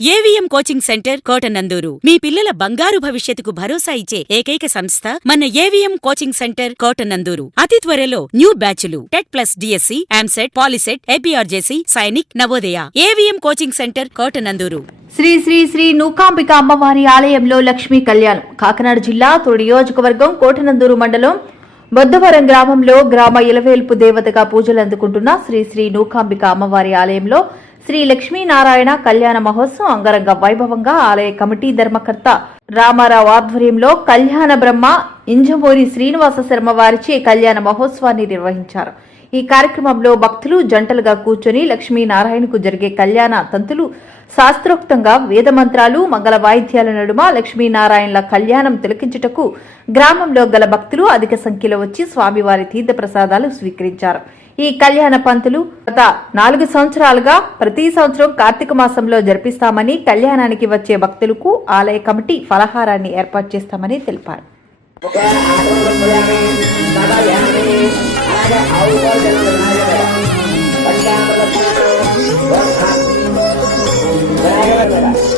Coaching centre Kotananduru. మీ పిల్లల బంగారు భవిష్యత్తుకు భరోసా ఇచ్చే ఏకైక సంస్థ మన ఏవిఎం కోచింగ్ సెంటర్ కోటనందూరు. అతి త్వరలో న్యూ బ్యాచ్లు. TET plus DSC ఆమ్సెట్ POLYCET APRJC Sainik Navodaya. AVM coaching centre Kotananduru. Shri Shri Shri Nookambika అమ్మవారి ఆలయంలో లక్ష్మీ కళ్యాణం. కాకినాడ జిల్లా తొడి నియోజకవర్గం కోటనందూరు మండలం బొద్దవరం గ్రామంలో గ్రామ ఇలవేల్పు దేవతగా పూజలు అందుకుంటున్న శ్రీ శ్రీ నూకాంబిక అమ్మవారి ఆలయంలో శ్రీ లక్ష్మీనారాయణ కళ్యాణ మహోత్సవం అంగరంగ వైభవంగా ఆలయ కమిటీ ధర్మకర్త రామారావు ఆధ్వర్యంలో కళ్యాణ బ్రహ్మ ఇంజమూరి శ్రీనివాస శర్మ వారిచే కళ్యాణ మహోత్సవాన్ని నిర్వహించారు. ఈ కార్యక్రమంలో భక్తులు జంటలుగా కూర్చొని లక్ష్మీనారాయణకు జరిగే కళ్యాణ తంతులు శాస్త్రోక్తంగా వేదమంత్రాలు మంగళ వాయిద్యాల నడుమ లక్ష్మీనారాయణల కళ్యాణం తిలకించుటకు గ్రామంలో గల భక్తులు అధిక సంఖ్యలో వచ్చి స్వామివారి తీర్థ ప్రసాదాలు స్వీకరించారు. ఈ కళ్యాణ పంతులు గత నాలుగు సంవత్సరాలుగా ప్రతి సంవత్సరం కార్తీక మాసంలో జరిపిస్తామని కళ్యాణానికి వచ్చే భక్తులకు ఆలయ కమిటీ ఫలహారాన్ని ఏర్పాటు చేస్తామని తెలిపారు. ఎన్ని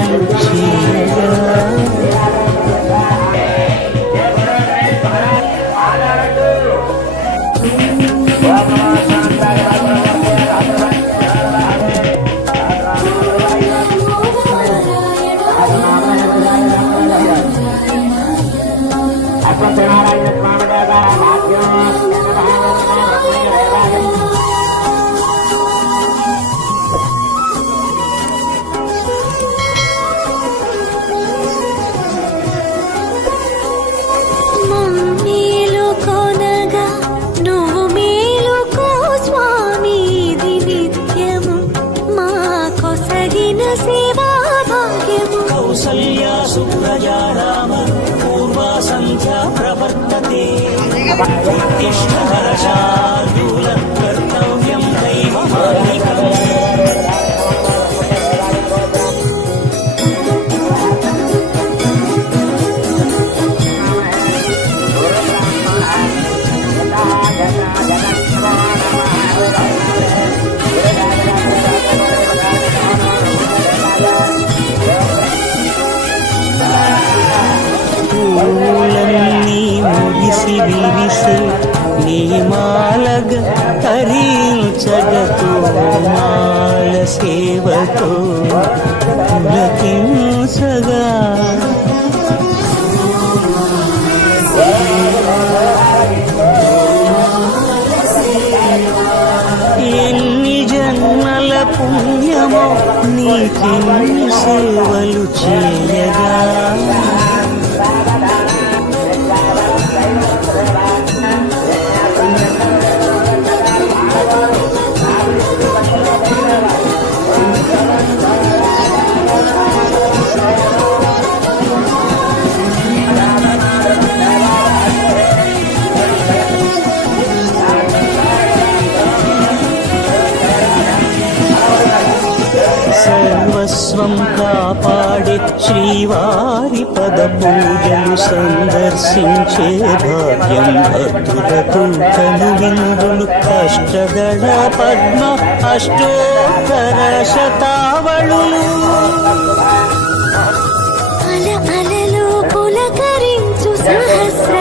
गजानाम पूर्वा सन्ध्या प्रवर्तते। उत्तिष्ठ नरशार्दूलम् ముగిసి విరిసే నీ మాలగ తరించగతో మాల సేవతో పులకించగా ఎన్ని జన్మల పుణ్యమో నీకెన్ని సేవలు చేయగా. దైవం కాపాడి శ్రీవారి పద పూజలు సందర్శించే భాగ్యం భక్తులకు కను విందులు పద్మ అష్టోత్తర శతావళు అల అలలు పులకరించు సహస్ర